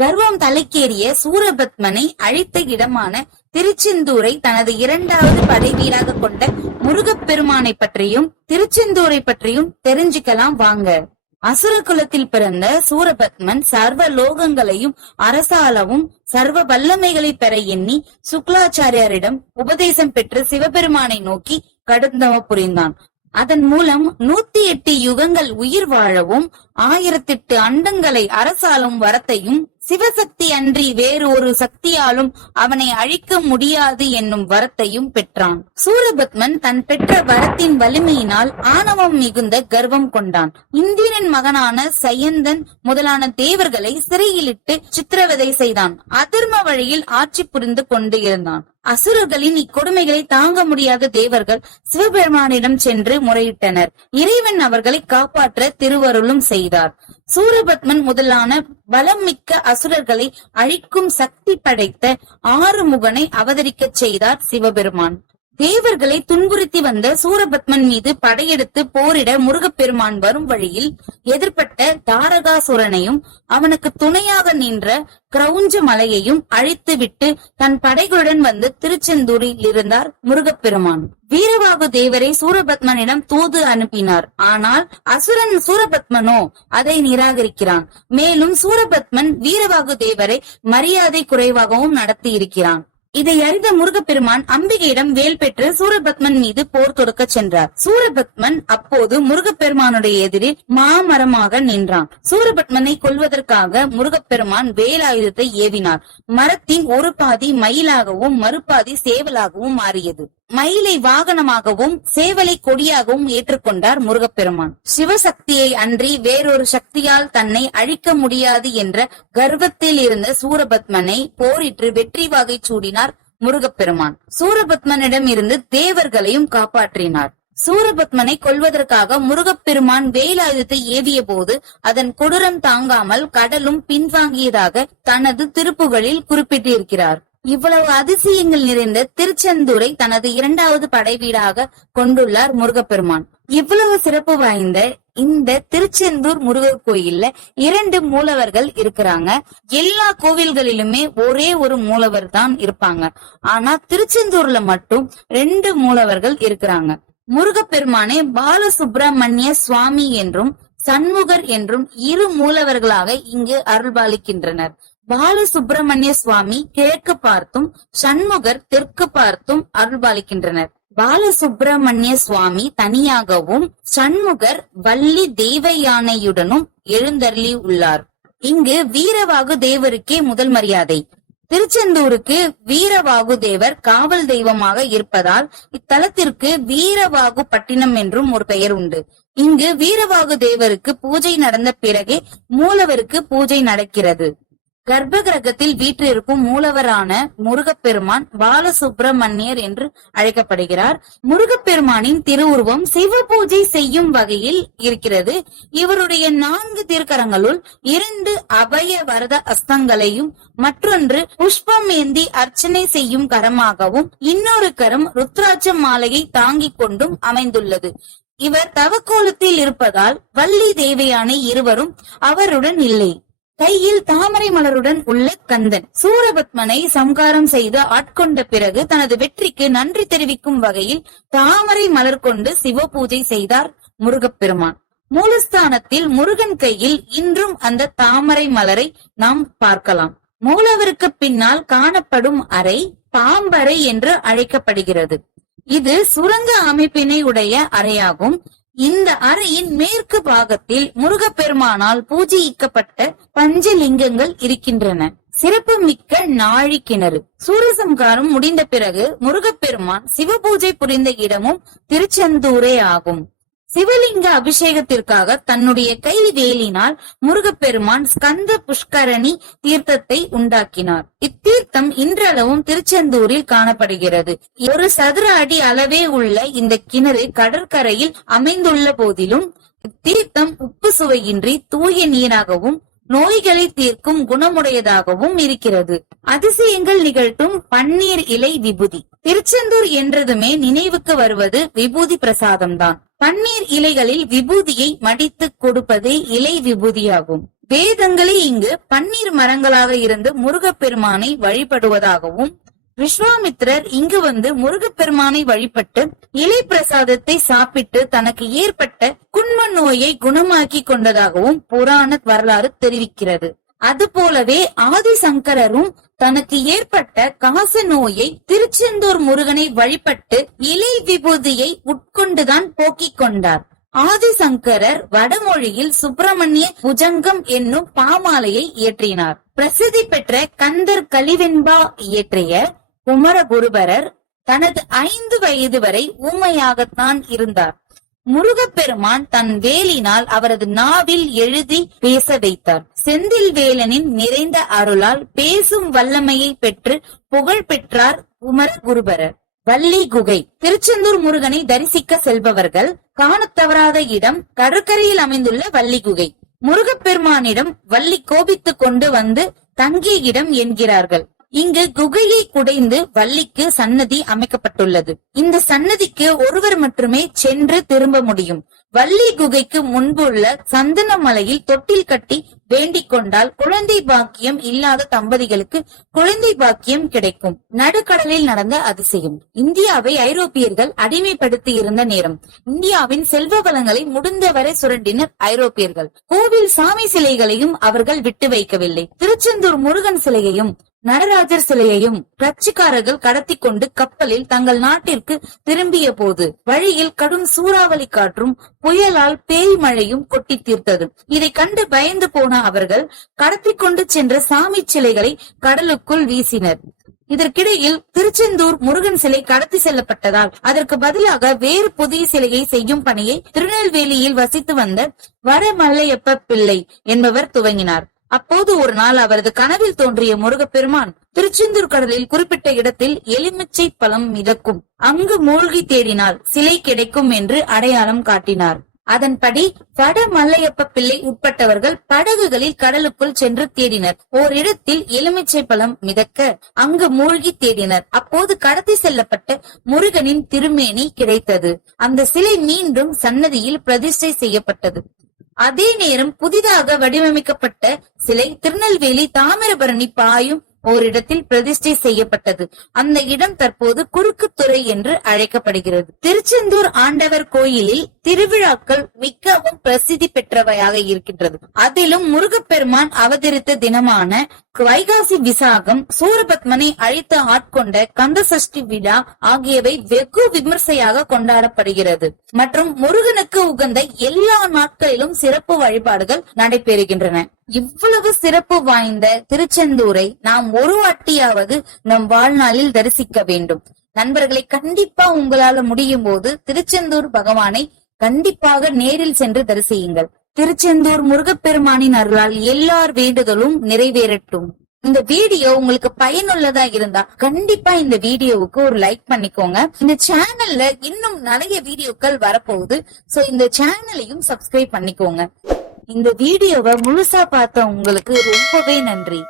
கர்வம் தலைக்கேறிய சூரபத்மனை அழித்த இடமான திருச்செந்தூரை தனது இரண்டாவது படைவீடாக கொண்ட முருகப்பெருமானை பற்றியும் திருச்செந்தூரை பற்றியும் தெரிஞ்சுக்கலாம் வாங்க. அசுர குலத்தில் பிறந்த சூரபத்மன் சர்வ லோகங்களையும் அரசாளவும் சர்வ வல்லமைகளை பெற எண்ணி சுக்லாச்சாரியாரிடம் உபதேசம் பெற்று சிவபெருமானை நோக்கி கடுந்தவ புரிந்தான். அதன் மூலம் 108 யுகங்கள் உயிர் வாழவும் 1008 அண்டங்களை அரசாளும் வரத்தையும் சிவசக்தி அன்றி வேறு ஒரு சக்தியாலும் அவனை அழிக்க முடியாது என்னும் வரத்தையும் பெற்றான். சூரபத்மன் தன் பெற்ற வரத்தின் வலிமையினால் ஆணவம் மிகுந்த கர்வம் கொண்டான். இந்திரன் மகனான சயந்தன் முதலான தேவர்களை சிறையிலிட்டு சித்திரவதை செய்தான். அதர்ம வழியில் ஆட்சி புரிந்து கொண்டு இருந்தான். அசுரர்களின் இக்கொடுமைகளை தாங்க முடியாத தேவர்கள் சிவபெருமானிடம் சென்று முறையிட்டனர். இறைவன் அவர்களை காப்பாற்ற திருவருளும் செய்தார். சூரபத்மன் முதலான பலம் மிக்க அசுரர்களை அழிக்கும் சக்தி படைத்த ஆறுமுகனை அவதரிக்க செய்தார் சிவபெருமான். தேவர்களை துன்புறுத்தி வந்த சூரபத்மன் மீது படையெடுத்து போரிட முருகப்பெருமான் வரும் வழியில் எதிர்பட்ட தாரகாசுரனையும் அவனுக்கு துணையாக நின்ற கிரௌஞ்ச மலையையும் அழித்து விட்டு தன் படைகளுடன் வந்து திருச்செந்தூரில் இருந்தார் முருகப்பெருமான். வீரவாகு தேவரை சூரபத்மனிடம் தூது அனுப்பினார். ஆனால் அசுரன் சூரபத்மனோ அதை நிராகரிக்கிறான். மேலும் சூரபத்மன் வீரவாகு தேவரை மரியாதை குறைவாகவும் நடத்தி இருக்கிறான். இதை அறிந்த முருகப்பெருமான் அம்பிகையிடம் வேல் பெற்று சூரபத்மன் மீது போர் தொடுக்க சென்றார். சூரபத்மன் அப்போது முருகப்பெருமானுடைய எதிரில் மாமரமாக நின்றான். சூரபத்மனை கொல்வதற்காக முருகப்பெருமான் வேலாயுதத்தை ஏவினார். மரத்தின் ஒரு பாதி மயிலாகவும் மறுபாதி சேவலாகவும் மாறியது. மயிலை வாகனமாகவும் சேவலை கொடியாகவும் ஏற்றுக்கொண்டார் முருகப்பெருமான். சிவசக்தியை அன்றி வேறொரு சக்தியால் தன்னை அழிக்க முடியாது என்ற கர்வத்தில் இருந்த சூரபத்மனை போரிட்டு வெற்றி வாகை சூடினார் முருகப்பெருமான். சூரபத்மனிடம் இருந்து தேவர்களையும் காப்பாற்றினார். சூரபத்மனை கொல்வதற்காக முருகப்பெருமான் வேலாயுதத்தை ஏவிய போது அதன் கொடூரம் தாங்காமல் கடலும் பின்வாங்கியதாக தனது திருப்புகளில் குறிப்பிட்டிருக்கிறார். இவ்வளவு அதிசயங்கள் நிறைந்த திருச்செந்தூரை தனது இரண்டாவது படைவீடாக கொண்டுள்ளார் முருகப்பெருமான். இவ்வளவு சிறப்பு வாய்ந்த இந்த திருச்செந்தூர் முருகர் கோயில்ல 2 மூலவர்கள் இருக்கிறாங்க. எல்லா கோவில்களிலுமே ஒரே ஒரு மூலவர் தான் இருப்பாங்க. ஆனா திருச்செந்தூர்ல மட்டும் 2 மூலவர்கள் இருக்கிறாங்க. முருகப்பெருமானே பாலசுப்பிரமணிய சுவாமி என்றும் சண்முகர் என்றும் 2 மூலவர்களாக இங்கு அருள்பாலிக்கின்றனர். பாலசுப்பிரமணிய சுவாமி கிழக்கு பார்த்தும் சண்முகர் தெற்கு பார்த்தும் அருள்பாலிக்கின்றனர். பாலசுப்பிரமணிய சுவாமி தனியாகவும் சண்முகர் வள்ளி தெய்வ யானையுடனும் எழுந்தருளி உள்ளார். இங்கு வீரவாகு தேவருக்கே முதல் மரியாதை. திருச்செந்தூருக்கு வீரவாகு தேவர் காவல் தெய்வமாக இருப்பதால் இத்தலத்திற்கு வீரவாகு பட்டினம் என்றும் ஒரு பெயர் உண்டு. இங்கு வீரவாகு தேவருக்கு பூஜை நடந்த பிறகே மூலவருக்கு பூஜை நடக்கிறது. கர்ப்ப கிரகத்தில் வீற்றிருக்கும் மூலவரான முருகப்பெருமான் பாலசுப்பிரமணியர் என்று அழைக்கப்படுகிறார். முருகப்பெருமானின் திருவுருவம் சிவ பூஜை செய்யும் வகையில் இருக்கிறது. இவருடைய 4 திருக்கரங்களுள் 2 அபய வரத அஸ்தங்களையும் மற்றொன்று புஷ்பம் ஏந்தி அர்ச்சனை செய்யும் கரமாகவும் இன்னொரு கரம் ருத்ராட்ச மாலையை தாங்கிக் கொண்டும் அமைந்துள்ளது. இவர் தவக்கோலத்தில் இருப்பதால் வள்ளி தேவையான இருவரும் அவருடன் இல்லை. கையில் தாமரை மலருடன் உள்ள கந்தன் சூரபத்மனை சம்காரம் செய்து ஆட்கொண்ட பிறகு தனது வெற்றிக்கு நன்றி தெரிவிக்கும் வகையில் தாமரை மலர் கொண்டு சிவ பூஜை செய்தார் முருகப்பெருமான். மூலஸ்தானத்தில் முருகன் கையில் இன்றும் அந்த தாமரை மலரை நாம் பார்க்கலாம். மூலவருக்கு பின்னால் காணப்படும் அறை பாம்பறை என்று அழைக்கப்படுகிறது. இது சுரங்க அமைப்பினை உடைய அறையாகும். இந்த அறையின் மேற்கு பாகத்தில் முருகப்பெருமானால் பூஜிக்கப்பட்ட பஞ்சலிங்கங்கள் இருக்கின்றன. சிறப்பு மிக்க நாழி கிணறு. சூரசம்காரம் முடிந்த பிறகு முருகப்பெருமான் சிவபூஜை புரிந்த இடமும் திருச்செந்தூரே ஆகும். சிவலிங்க அபிஷேகத்திற்காக தன்னுடைய கை வேலினால் முருகப்பெருமான் ஸ்கந்த புஷ்கரணி தீர்த்தத்தை உண்டாக்கினார். இத்தீர்த்தம் இன்றளவும் திருச்செந்தூரில் காணப்படுகிறது. 1 சதுர அடி அளவே உள்ள இந்த கிணறு கடற்கரையில் அமைந்துள்ள போதிலும் இத்தீர்த்தம் உப்பு சுவையின்றி தூய நீராகவும் நோய்களை தீர்க்கும் குணமுடையதாகவும் இருக்கிறது. அதிசயங்கள் நிகழ்த்தும் பன்னீர் இலை விபூதி. திருச்செந்தூர் என்றதுமே நினைவுக்கு வருவது விபூதி பிரசாதம்தான். பன்னீர் இலைகளில் விபூதியை மடித்து கொடுப்பதே இலை விபூதியாகும். வேதங்களே இங்கு பன்னீர் மரங்களாக இருந்து முருகப்பெருமானை வழிபடுவதாகவும், விஸ்வாமித்திரர் இங்கு வந்து முருகப்பெருமானை வழிபட்டு இலை பிரசாதத்தை சாப்பிட்டு தனக்கு ஏற்பட்ட குன்ம நோயை குணமாக்கி கொண்டதாகவும் புராண வரலாறு தெரிவிக்கிறது. அதுபோலவே ஆதிசங்கரரும் தனக்கு ஏற்பட்ட காச நோயை திருச்செந்தூர் முருகனை வழிபட்டு இலை விபூதியை உட்கொண்டுதான் போக்கிக் கொண்டார். ஆதிசங்கரர் வடமொழியில் சுப்பிரமணிய புஜங்கம் என்னும் பாமாலையை இயற்றினார். பிரசித்தி பெற்ற கந்தர் கலிவெண்பா இயற்றிய குமரகுருபரர் தனது 5 வயது வரை ஊமையாகத்தான் இருந்தார். முருகப்பெருமான் தன் வேலினால் அவரது நாவில் எழுதி பேச வைத்தார். செந்தில் வேலனின் நிறைந்த அருளால் பேசும் வல்லமையை பெற்று புகழ் பெற்றார் குமரகுருபரர். வள்ளி குகை. திருச்செந்தூர் முருகனை தரிசிக்க செல்பவர்கள் காணத் தவறாத இடம் கடற்கரையில் அமைந்துள்ள வள்ளி குகை. முருகப்பெருமானிடம் வள்ளி கோபித்துக் கொண்டு வந்து தங்கிய இடம் என்கிறார்கள். இங்கு குகையை குடைந்து வள்ளிக்கு சன்னதி அமைக்கப்பட்டுள்ளது. இந்த சன்னதிக்கு ஒருவர் மட்டுமே சென்று திரும்ப முடியும். வள்ளி குகைக்கு முன்புள்ள சந்தன மலையில் தொட்டில் கட்டி வேண்டிக் கொண்டால் குழந்தை பாக்கியம் இல்லாத தம்பதிகளுக்கு குழந்தை பாக்கியம் கிடைக்கும். நடுக்கடலில் நடந்த அதிசயம். இந்தியாவை ஐரோப்பியர்கள் அடிமைப்படுத்தி இருந்த நேரம். இந்தியாவின் செல்வ வளங்களை முடிந்தவரை சுரண்டினர் ஐரோப்பியர்கள். கோவில் சாமி சிலைகளையும் அவர்கள் விட்டு வைக்கவில்லை. திருச்செந்தூர் முருகன் சிலையையும் நடராஜர் சிலையையும் பிரெஞ்சுக்காரர்கள் கடத்தி கொண்டு கப்பலில் தங்கள் நாட்டிற்கு திரும்பிய போது வழியில் கடும் சூறாவளி காற்றும் புயலால் பேய் மழையும் கொட்டி தீர்த்தது. இதை கண்டு பயந்து போன அவர்கள் கடத்தி கொண்டு சென்ற சாமி சிலைகளை கடலுக்குள் வீசினர். இதற்கிடையில் திருச்செந்தூர் முருகன் சிலை கடத்தி செல்லப்பட்டதால் அதற்கு பதிலாக வேறு புதிய சிலையை செய்யும் பணியை திருநெல்வேலியில் வசித்து வந்த வரமல்லையப்ப பிள்ளை என்பவர் துவங்கினார். அப்போது ஒரு நாள் அவரது கனவில் தோன்றிய முருகப்பெருமான் திருச்செந்தூர் கடலில் குறிப்பிட்ட இடத்தில் எலுமிச்சை பழம் மிதக்கும், அங்கு மூழ்கி தேடினால் சிலை கிடைக்கும் என்று அடையாளம் காட்டினார். அதன்படி வடமல்லையப்ப பிள்ளை உட்பட்டவர்கள் படகுகளில் கடலுக்குள் சென்று தேடினர். ஓரிடத்தில் எலுமிச்சை பழம் மிதக்க அங்கு மூழ்கி தேடினர். அப்போது கடத்தி செல்லப்பட்ட முருகனின் திருமேனி கிடைத்தது. அந்த சிலை மீண்டும் சன்னதியில் பிரதிஷ்டை செய்யப்பட்டது. அதே நேரம் புதிதாக வடிவமைக்கப்பட்ட சிலை திருநெல்வேலி தாமிரபரணி பாயும் ஓரிடத்தில் பிரதிஷ்டை செய்யப்பட்டது. அந்த இடம் தற்போது குறுக்குத்துறை என்று அழைக்கப்படுகிறது. திருச்செந்தூர் ஆண்டவர் கோயிலில் திருவிழாக்கள் மிகவும் பிரசித்தி பெற்றவையாக இருக்கின்றது. அதிலும் முருகப்பெருமான் அவதரித்த தினமான வைகாசி விசாகம், சூரபத்மனை அழித்து ஆட்கொண்ட கந்த சஷ்டி விழா ஆகியவை வெகு விமர்சையாக கொண்டாடப்படுகிறது. மற்றும் முருகனுக்கு உகந்த எல்லா நாட்களிலும் சிறப்பு வழிபாடுகள் நடைபெறுகின்றன. இவ்வளவு சிறப்பு வாய்ந்த திருச்செந்தூரை நாம் ஒரு வாட்டியாவது நம் வாழ்நாளில் தரிசிக்க வேண்டும். நண்பர்களை, கண்டிப்பா உங்களால முடியும் போது திருச்செந்தூர் பகவானை கண்டிப்பாக நேரில் சென்று தரிசியுங்கள். திருச்செந்தூர் முருகப்பெருமானின் அருளால் எல்லார் வேண்டுதலும் நிறைவேறட்டும். இந்த வீடியோ உங்களுக்கு பயனுள்ளதா இருந்தா கண்டிப்பா இந்த வீடியோவுக்கு ஒரு லைக் பண்ணிக்கோங்க. இந்த சேனல்ல இன்னும் நிறைய வீடியோக்கள் வரப்போகுது. சோ இந்த சேனலையும் சப்ஸ்கிரைப் பண்ணிக்கோங்க. இந்த வீடியோவை முழுசா பார்த்த உங்களுக்கு ரொம்பவே நன்றி.